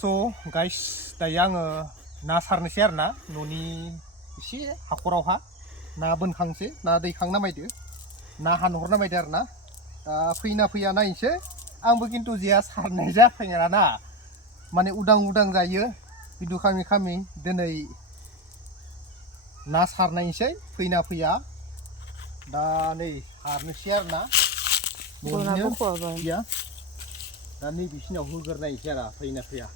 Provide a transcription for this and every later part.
So guys, दायो आङो ना सारनोसै आरो ना न'नि एसे हाखरावहा ना बोनखांसै ना दैखांना मायदो ना हानहरना मायदो आरो ना दा फैना फैया नायनोसै आंबो खिन्थु जेया सारनाय जाफेरा ना माने उदां उदां जायो बिदु खामि खामि दिनै ना सारनायसै फैना फैया दा नै सारनोसै आरो ना न'निनो गैया दा नै बिसिनाव होग्रोनायसै आरो फैना फैया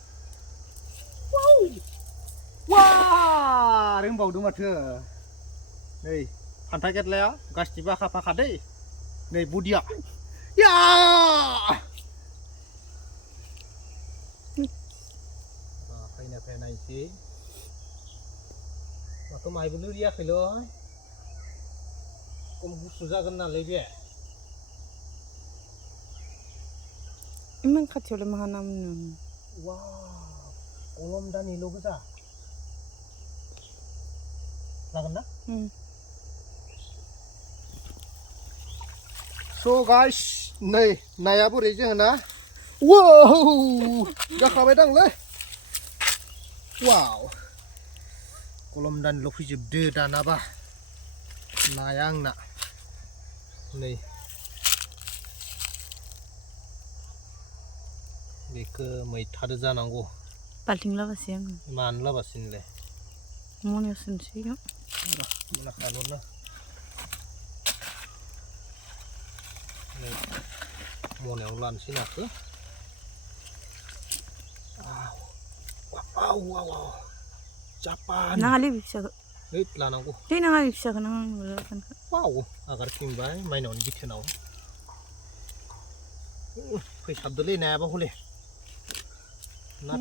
वा रोंबावदों माथो नै फान्था गेटलाया गासिबो आखा फाखा दै नै बुदिया या फैना फैया नायसै माथो माइबो लोरियाखैलै खम गुसु जागोन नालाय बे इमान खाथियावलाय माहा ना मोनो वा कलम दानिल' गोजा जागोन ना स' गाइस नै नाया बोरै जोंना वाव जाखाबाय दांलै वाव कलम दानिल' फैजोबदो दानाबा नाया आंना नै बेखौ मैथादो जानांगौ बाल्थिं लाबासै आङो मानो लाबासिनोलाय मनायाव सोनोसै मोनाखायाल'ना नै मनायाव लानोसै नाखौ आव आव आव जापान नाङालै बे फिसाखौ नै लानांगौ दे नाङा बे फिसाखौ नाङा वाव आगारफिनबाय माइनावनि बिथोनाव फैसाबदोलै नायाबा हले ना